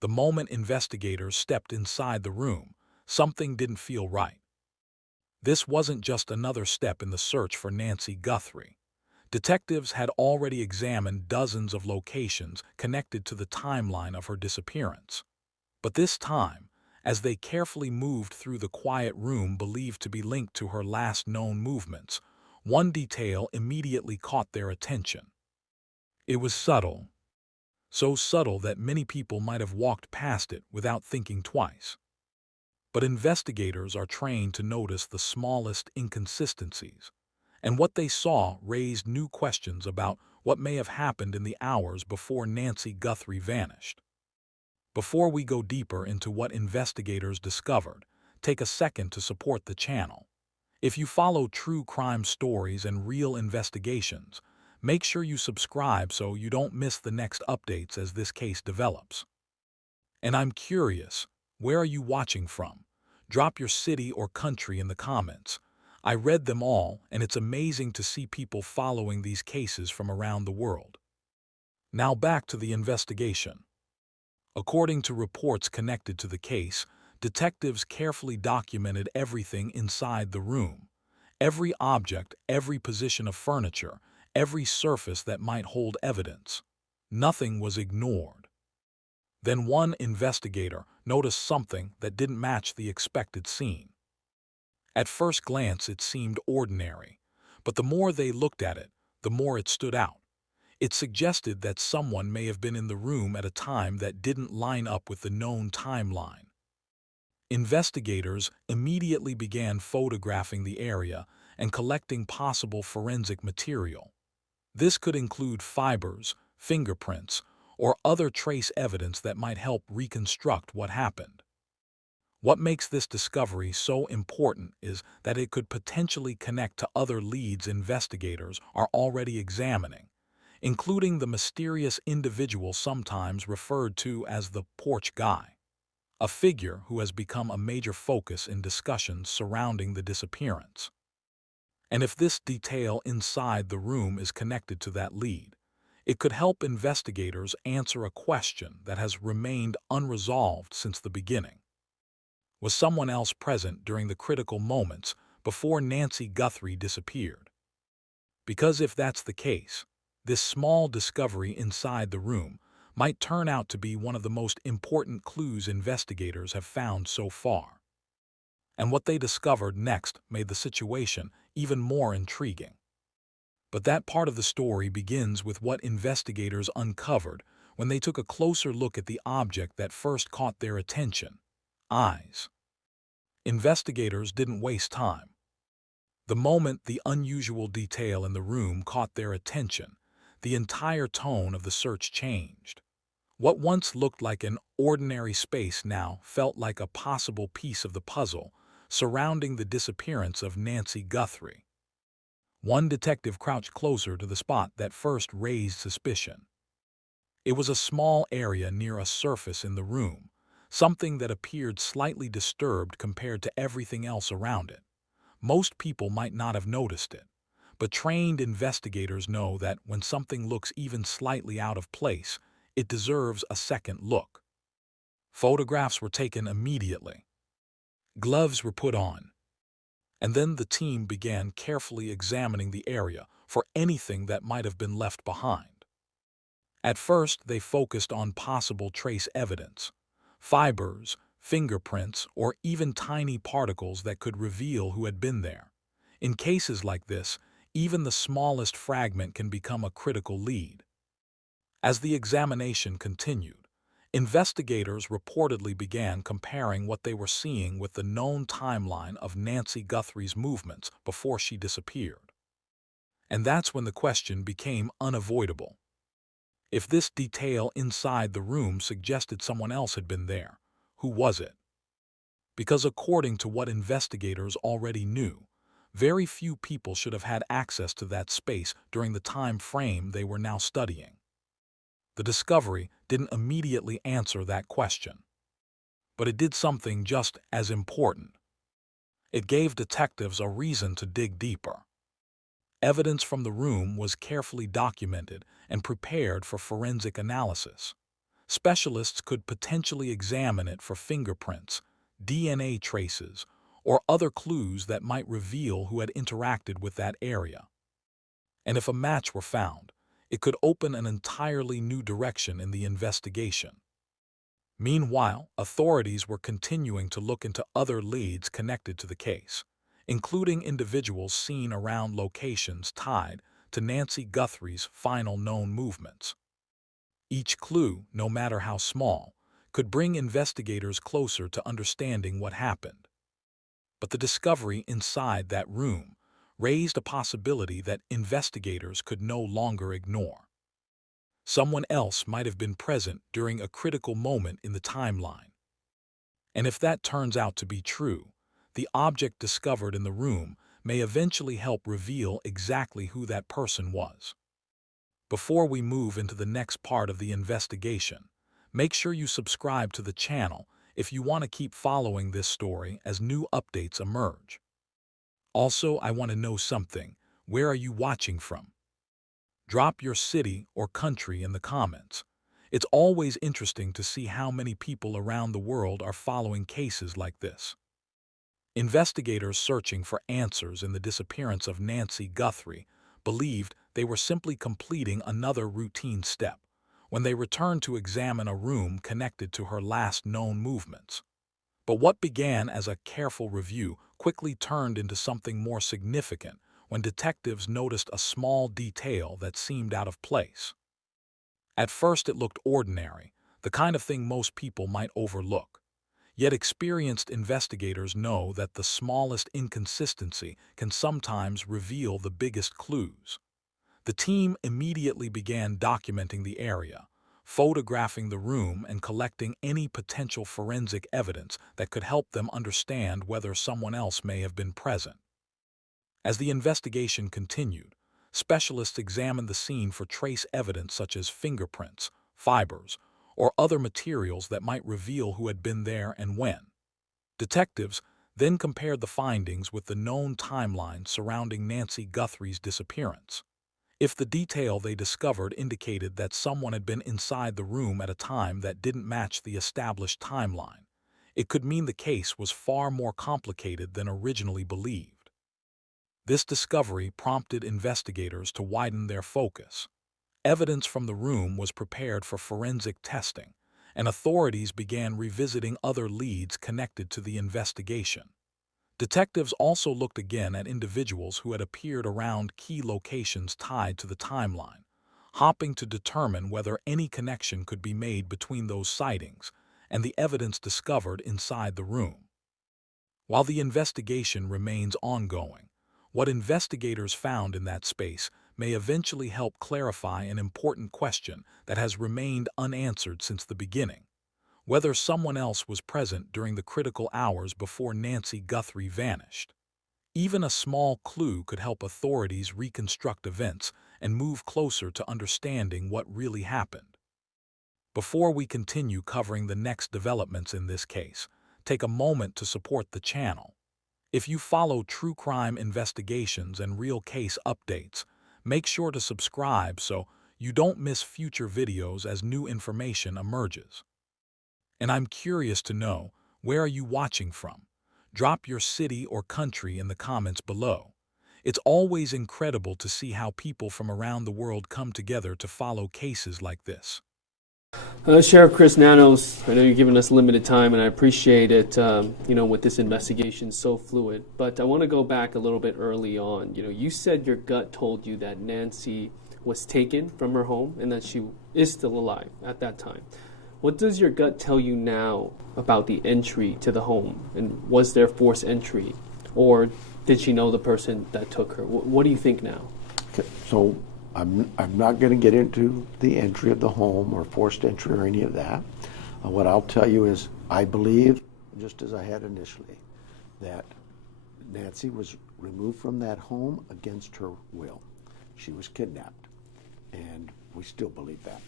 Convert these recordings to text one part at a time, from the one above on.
The moment investigators stepped inside the room, something didn't feel right. This wasn't just another step in the search for Nancy Guthrie. Detectives had already examined dozens of locations connected to the timeline of her disappearance. But this time, as they carefully moved through the quiet room believed to be linked to her last known movements, one detail immediately caught their attention. It was subtle, so subtle that many people might have walked past it without thinking twice. But investigators are trained to notice the smallest inconsistencies, and what they saw raised new questions about what may have happened in the hours before Nancy Guthrie vanished. Before we go deeper into what investigators discovered, take a second to support the channel. If you follow true crime stories and real investigations, make sure you subscribe so you don't miss the next updates as this case develops. And I'm curious, where are you watching from? Drop your city or country in the comments. I read them all, and it's amazing to see people following these cases from around the world. Now back to the investigation. According to reports connected to the case, detectives carefully documented everything inside the room. Every object, every position of furniture, every surface that might hold evidence. Nothing was ignored. Then one investigator noticed something that didn't match the expected scene. At first glance it seemed ordinary, but the more they looked at it, the more it stood out. It suggested that someone may have been in the room at a time that didn't line up with the known timeline. Investigators immediately began photographing the area and collecting possible forensic material. This could include fibers, fingerprints, or other trace evidence that might help reconstruct what happened. What makes this discovery so important is that it could potentially connect to other leads investigators are already examining, including the mysterious individual sometimes referred to as the porch guy, a figure who has become a major focus in discussions surrounding the disappearance. And if this detail inside the room is connected to that lead, it could help investigators answer a question that has remained unresolved since the beginning. Was someone else present during the critical moments before Nancy Guthrie disappeared? Because if that's the case, this small discovery inside the room might turn out to be one of the most important clues investigators have found so far. And what they discovered next made the situation even more intriguing. But that part of the story begins with what investigators uncovered when they took a closer look at the object that first caught their attention: eyes. Investigators didn't waste time. The moment the unusual detail in the room caught their attention, the entire tone of the search changed. What once looked like an ordinary space now felt like a possible piece of the puzzle surrounding the disappearance of Nancy Guthrie. One detective crouched closer to the spot that first raised suspicion. It was a small area near a surface in the room, something that appeared slightly disturbed compared to everything else around it. Most people might not have noticed it, but trained investigators know that when something looks even slightly out of place, it deserves a second look. Photographs were taken immediately. Gloves were put on. And then the team began carefully examining the area for anything that might have been left behind. At first, they focused on possible trace evidence: fibers, fingerprints, or even tiny particles that could reveal who had been there. In cases like this, even the smallest fragment can become a critical lead. As the examination continued, investigators reportedly began comparing what they were seeing with the known timeline of Nancy Guthrie's movements before she disappeared. And that's when the question became unavoidable. If this detail inside the room suggested someone else had been there, who was it? Because according to what investigators already knew, very few people should have had access to that space during the time frame they were now studying. The discovery didn't immediately answer that question, but it did something just as important. It gave detectives a reason to dig deeper. Evidence from the room was carefully documented and prepared for forensic analysis. specialists could potentially examine it for fingerprints, DNA traces, or other clues that might reveal who had interacted with that area. And if a match were found, it could open an entirely new direction in the investigation. Meanwhile, authorities were continuing to look into other leads connected to the case, including individuals seen around locations tied to Nancy Guthrie's final known movements. Each clue, no matter how small, could bring investigators closer to understanding what happened. But the discovery inside that room raised a possibility that investigators could no longer ignore. Someone else might have been present during a critical moment in the timeline. And if that turns out to be true, the object discovered in the room may eventually help reveal exactly who that person was. Before we move into the next part of the investigation, make sure you subscribe to the channel if you want to keep following this story as new updates emerge. Also, I want to know something. Where are you watching from? Drop your city or country in the comments. It's always interesting to see how many people around the world are following cases like this. Investigators searching for answers in the disappearance of Nancy Guthrie believed they were simply completing another routine step when they returned to examine a room connected to her last known movements. But what began as a careful review quickly turned into something more significant when detectives noticed a small detail that seemed out of place. At first it looked ordinary, the kind of thing most people might overlook. Yet experienced investigators know that the smallest inconsistency can sometimes reveal the biggest clues. The team immediately began documenting the area, photographing the room and collecting any potential forensic evidence that could help them understand whether someone else may have been present. As the investigation continued, specialists examined the scene for trace evidence such as fingerprints, fibers, or other materials that might reveal who had been there and when. Detectives then compared the findings with the known timeline surrounding Nancy Guthrie's disappearance. If the detail they discovered indicated that someone had been inside the room at a time that didn't match the established timeline, it could mean the case was far more complicated than originally believed. This discovery prompted investigators to widen their focus. Evidence from the room was prepared for forensic testing, and authorities began revisiting other leads connected to the investigation. Detectives also looked again at individuals who had appeared around key locations tied to the timeline, hoping to determine whether any connection could be made between those sightings and the evidence discovered inside the room. While the investigation remains ongoing, what investigators found in that space may eventually help clarify an important question that has remained unanswered since the beginning: whether someone else was present during the critical hours before Nancy Guthrie vanished. Even a small clue could help authorities reconstruct events and move closer to understanding what really happened. Before we continue covering the next developments in this case, take a moment to support the channel. If you follow true crime investigations and real case updates, make sure to subscribe so you don't miss future videos as new information emerges. And I'm curious to know, where are you watching from? Drop your city or country in the comments below. It's always incredible to see how people from around the world come together to follow cases like this. Sheriff Chris Nanos, I know you're giving us limited time, and I appreciate it, with this investigation so fluid. But I want to go back a little bit early on. You said your gut told you that Nancy was taken from her home and that she is still alive at that time. What does your gut tell you now about the entry to the home? And was there forced entry? Or did she know the person that took her? What do you think now? Okay, so I'm not going to get into the entry of the home or forced entry or any of that. What I'll tell you is I believe, just as I had initially, that Nancy was removed from that home against her will. She was kidnapped, and we still believe that.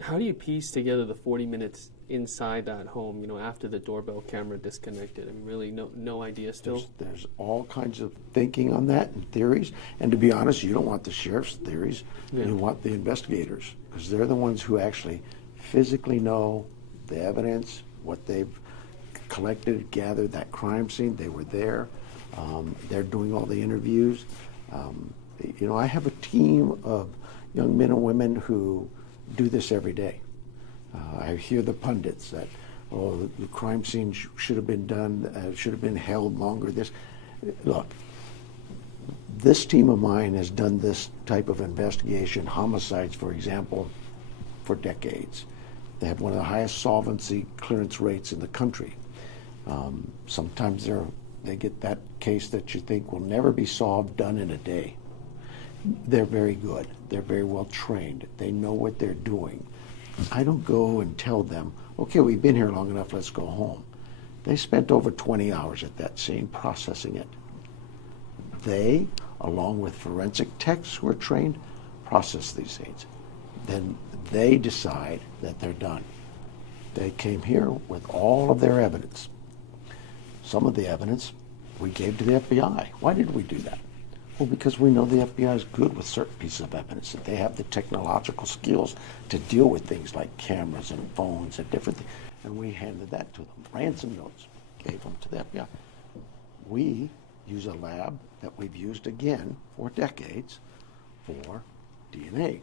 How do you piece together the 40 minutes inside that home, after the doorbell camera disconnected? I mean, really no idea still? There's all kinds of thinking on that and theories. And to be honest, you don't want the sheriff's theories. Yeah. You want the investigators, because they're the ones who actually physically know the evidence, what they've collected, gathered, that crime scene. They were there. They're doing all the interviews. I have a team of young men and women who do this every day. I hear the pundits that, the crime scene should have been done, should have been held longer. Look, this team of mine has done this type of investigation, homicides, for example, for decades. They have one of the highest solvency clearance rates in the country. Sometimes they get that case that you think will never be solved done in a day. They're very good. They're very well trained. They know what they're doing. I don't go and tell them, okay, we've been here long enough, let's go home. They spent over 20 hours at that scene processing it. They, along with forensic techs who are trained, process these scenes. Then they decide that they're done. They came here with all of their evidence. Some of the evidence we gave to the FBI. Why did we do that? Well, because we know the FBI is good with certain pieces of evidence, that they have the technological skills to deal with things like cameras and phones and different things. And we handed that to them. Ransom notes, gave them to the FBI. We use a lab that we've used again for decades for DNA.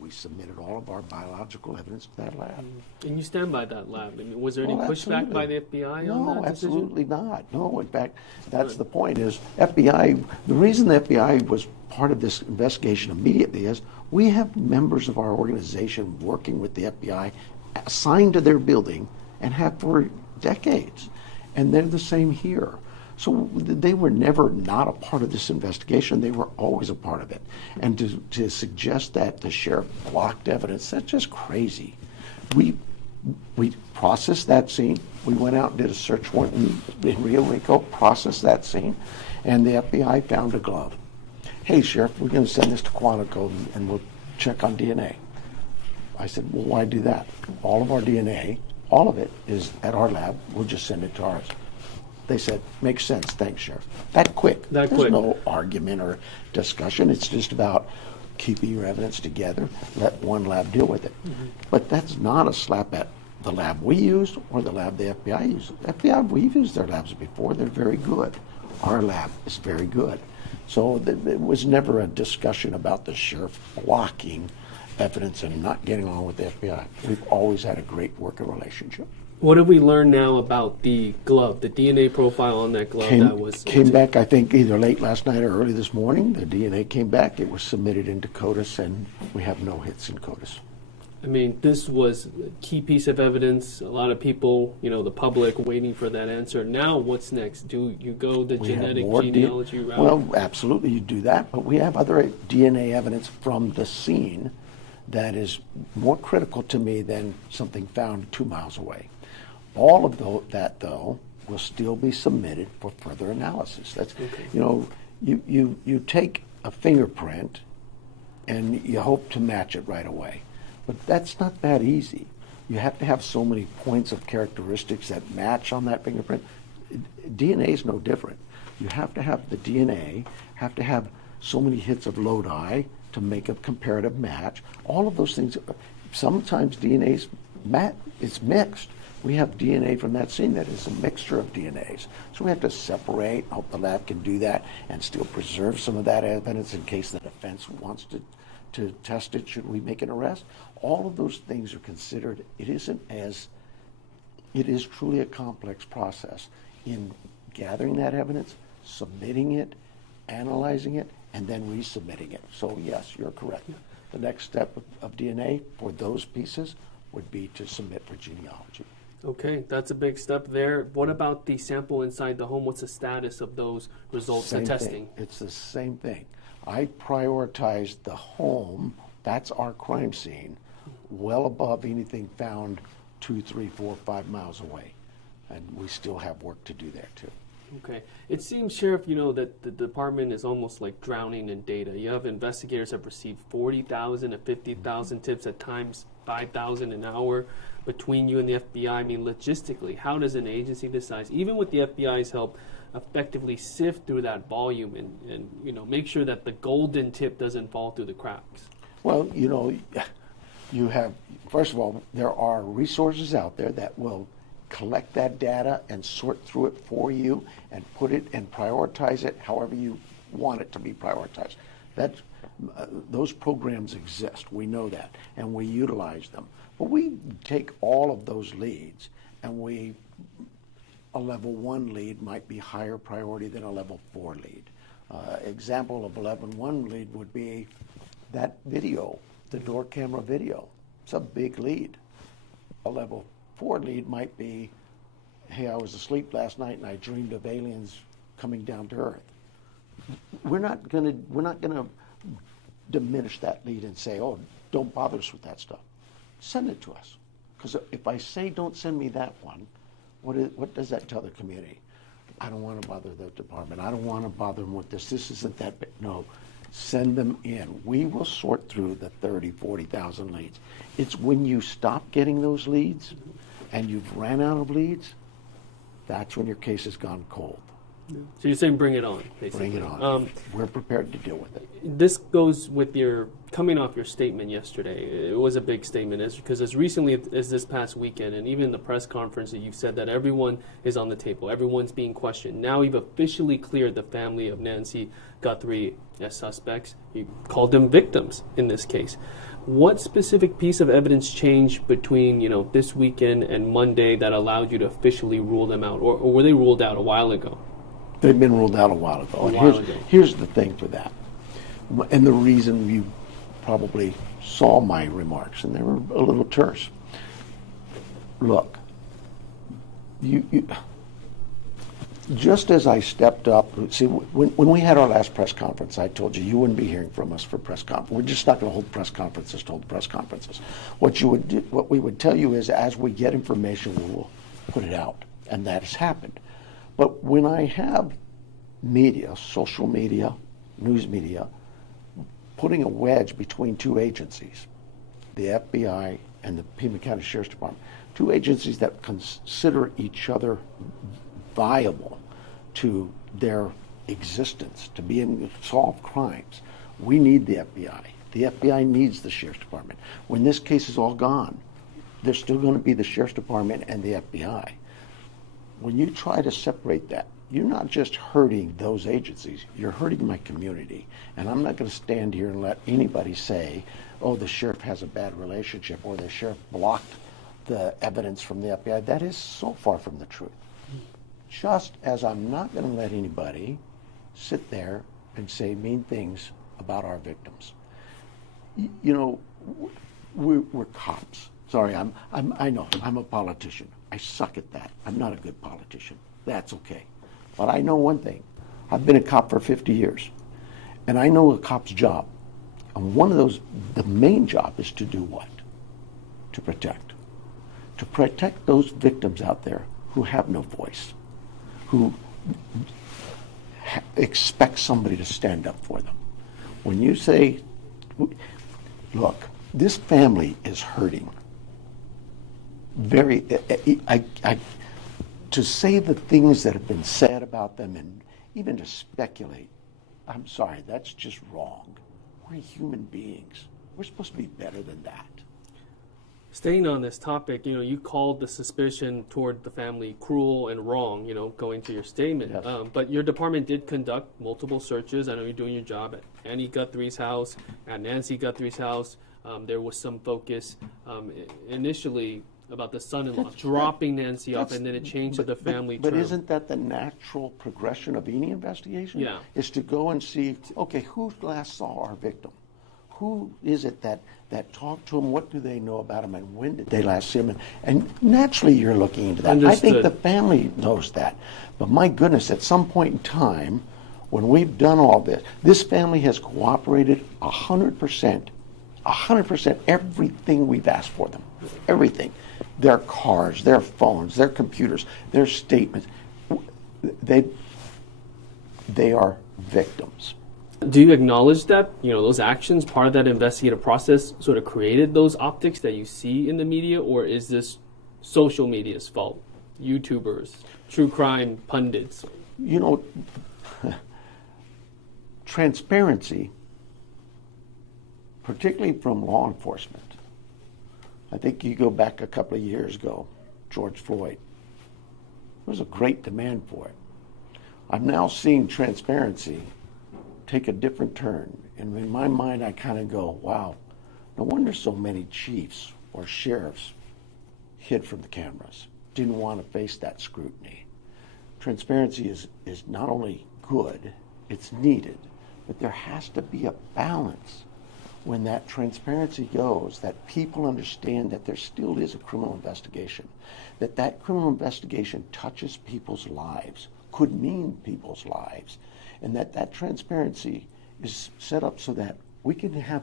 We submitted all of our biological evidence to that lab. And you stand by that lab. I mean, was there any pushback by the FBI on that No, decision? absolutely not. No, in fact, that's the point is FBI, the reason the FBI was part of this investigation immediately is we have members of our organization working with the FBI assigned to their building and have for decades. And they're the same here. So they were never not a part of this investigation. They were always a part of it. And to suggest that the sheriff blocked evidence, that's just crazy. We processed that scene. We went out and did a search warrant in Rio Rico, processed that scene, and the FBI found a glove. Hey, Sheriff, we're going to send this to Quantico and we'll check on DNA. I said, well, why do that? All of our DNA, all of it is at our lab. We'll just send it to ours. They said, makes sense, thanks, Sheriff. That quick. There's no argument or discussion. It's just about keeping your evidence together, let one lab deal with it. Mm-hmm. But that's not a slap at the lab we used or the lab the FBI used. FBI, we've used their labs before. They're very good. Our lab is very good. So it was never a discussion about the sheriff blocking evidence and not getting along with the FBI. We've always had a great working relationship. What have we learned now about the glove, the DNA profile on that glove came back, I think, either late last night or early this morning. The DNA came back. It was submitted into CODIS, and we have no hits in CODIS. I mean, this was a key piece of evidence. A lot of people, the public, waiting for that answer. Now, what's next? Do you go the genetic genealogy route? Well, absolutely, you do that. But we have other DNA evidence from the scene that is more critical to me than something found 2 miles away. All of that, though, will still be submitted for further analysis. That's, okay. You take a fingerprint and you hope to match it right away. But that's not that easy. You have to have so many points of characteristics that match on that fingerprint. DNA is no different. You have to have the DNA, have to have so many hits of lodi to make a comparative match. All of those things, sometimes DNA is mixed. We have DNA from that scene that is a mixture of DNAs. So we have to separate, hope the lab can do that, and still preserve some of that evidence in case the defense wants to test it. Should we make an arrest? All of those things are considered. It is truly a complex process in gathering that evidence, submitting it, analyzing it, and then resubmitting it. So yes, you're correct. The next step of DNA for those pieces would be to submit for genealogy. Okay, that's a big step there. What about the sample inside the home? What's the status of those results of testing? It's the same thing. I prioritized the home, that's our crime scene, well above anything found 2, 3, 4, 5 miles away. And we still have work to do there too. Okay. It seems, Sheriff, that the department is almost like drowning in data. You have investigators have received 40,000 to 50,000 tips, at times 5,000 an hour between you and the FBI. I mean, logistically, how does an agency this size, even with the FBI's help, effectively sift through that volume and make sure that the golden tip doesn't fall through the cracks? Well, you have, first of all, there are resources out there that will collect that data and sort through it for you and put it and prioritize it however you want it to be prioritized. That, those programs exist, we know that, and we utilize them. But we take all of those leads and a level 1 lead might be higher priority than a level 4 lead. Example of a level 1 lead would be that video, the door camera video. It's a big lead. A level 4 lead might be, hey, I was asleep last night and I dreamed of aliens coming down to Earth. We're not gonna diminish that lead and say, oh, don't bother us with that stuff. Send it to us. Because if I say don't send me that one, what does that tell the community? I don't want to bother the department. I don't want to bother them with this. This isn't that big. No, send them in. We will sort through the 30, 40,000 leads. It's when you stop getting those leads and you've ran out of leads, that's when your case has gone cold. So you're saying bring it on, basically. Bring it on. We're prepared to deal with it. This goes with your, coming off your statement yesterday. It was a big statement, because as recently as this past weekend, and even the press conference, that you've said that everyone is on the table, everyone's being questioned. Now you've officially cleared the family of Nancy Guthrie as suspects. You called them victims in this case. What specific piece of evidence changed between this weekend and Monday that allowed you to officially rule them out, or were they ruled out a while ago? They've been ruled out a while ago. Here's the thing for that, and the reason you probably saw my remarks, and they were a little terse. Look, you just as I stepped up, see, when we had our last press conference, I told you wouldn't be hearing from us for press conference. We're just not going to hold press conferences to hold press conferences. What we would tell you is, as we get information, we will put it out, and that has happened. But when I have media, social media, news media, putting a wedge between two agencies, the FBI and the Pima County Sheriff's Department, two agencies that consider each other viable to their existence, to be able to solve crimes, we need the FBI. The FBI needs the Sheriff's Department. When this case is all gone, there's still going to be the Sheriff's Department and the FBI. When you try to separate that, you're not just hurting those agencies, you're hurting my community. And I'm not going to stand here and let anybody say, oh, the sheriff has a bad relationship, or the sheriff blocked the evidence from the FBI. That is so far from the truth. Just as I'm not going to let anybody sit there and say mean things about our victims. We're cops. Sorry, I know, I'm a politician. I suck at that. I'm not a good politician. That's okay. But I know one thing. I've been a cop for 50 years. And I know a cop's job. And one of those, the main job is to do what? To protect. To protect those victims out there who have no voice, who expect somebody to stand up for them. When you say, look, this family is hurting. To say the things that have been said about them and even to speculate, I'm sorry, that's just wrong. We're human beings. We're supposed to be better than that. Staying on this topic, you called the suspicion toward the family cruel and wrong, going to your statement. Yes. But your department did conduct multiple searches. I know you're doing your job at Annie Guthrie's house, at Nancy Guthrie's house. There was some focus initially about the son-in-law dropping Nancy off, and then it changed to the family term. But isn't that the natural progression of any investigation? Yeah. Is to go and see, okay, who last saw our victim? Who is it that talked to him? What do they know about him? And when did they last see him? And naturally, you're looking into that. Understood. I think the family knows that. But my goodness, at some point in time, when we've done all this family has cooperated 100%, 100% everything we've asked for them. Everything. Their cars, their phones, their computers, their statements. They are victims. Do you acknowledge that, those actions, part of that investigative process, sort of created those optics that you see in the media, or is this social media's fault? YouTubers, true crime pundits? Transparency, particularly from law enforcement, I think you go back a couple of years ago, George Floyd. There was a great demand for it. I'm now seeing transparency take a different turn. And in my mind, I kind of go, wow, no wonder so many chiefs or sheriffs hid from the cameras, didn't want to face that scrutiny. Transparency is not only good, it's needed, but there has to be a balance when that transparency goes, that people understand that there still is a criminal investigation, that that criminal investigation touches people's lives, could mean people's lives, and that that transparency is set up so that we can have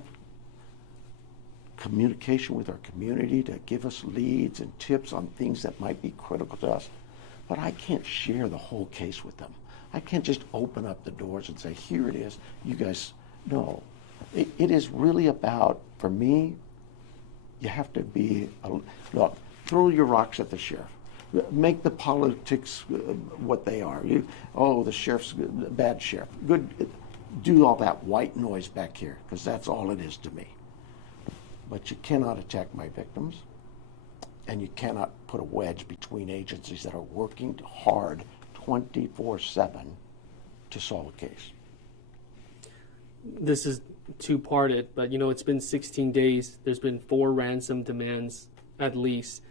communication with our community to give us leads and tips on things that might be critical to us. But I can't share the whole case with them. I can't just open up the doors and say, here it is, you guys, no. It is really about, for me, you have to be, look, throw your rocks at the sheriff. Make the politics what they are. The sheriff's a bad sheriff. Good, do all that white noise back here, because that's all it is to me. But you cannot attack my victims, and you cannot put a wedge between agencies that are working hard 24/7 to solve a case. This is two-parted, but it's been 16 days. There's been 4 ransom demands at least.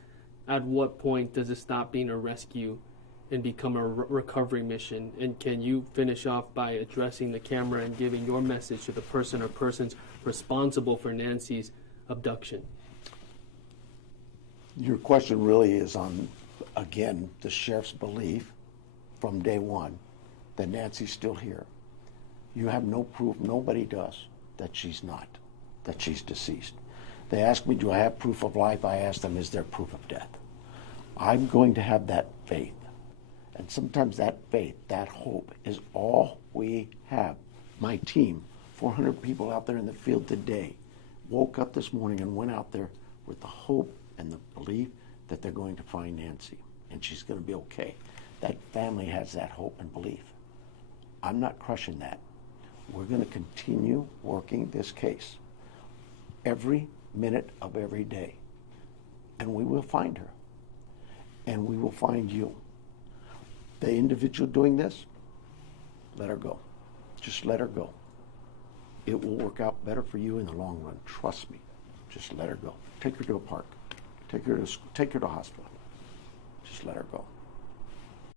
At what point does it stop being a rescue and become a recovery mission? And can you finish off by addressing the camera and giving your message to the person or persons responsible for Nancy's abduction? Your question really is on, again, the sheriff's belief from day one that Nancy's still here. You have no proof, nobody does, that she's not, that she's deceased. They ask me, do I have proof of life? I ask them, is there proof of death? I'm going to have that faith. And sometimes that faith, that hope is all we have. My team, 400 people out there in the field today, woke up this morning and went out there with the hope and the belief that they're going to find Nancy and she's going to be okay. That family has that hope and belief. I'm not crushing that. We're going to continue working this case every minute of every day. And we will find her. And we will find you. The individual doing this, let her go. Just let her go. It will work out better for you in the long run. Trust me. Just let her go. Take her to a park. Take her to a hospital. Just let her go.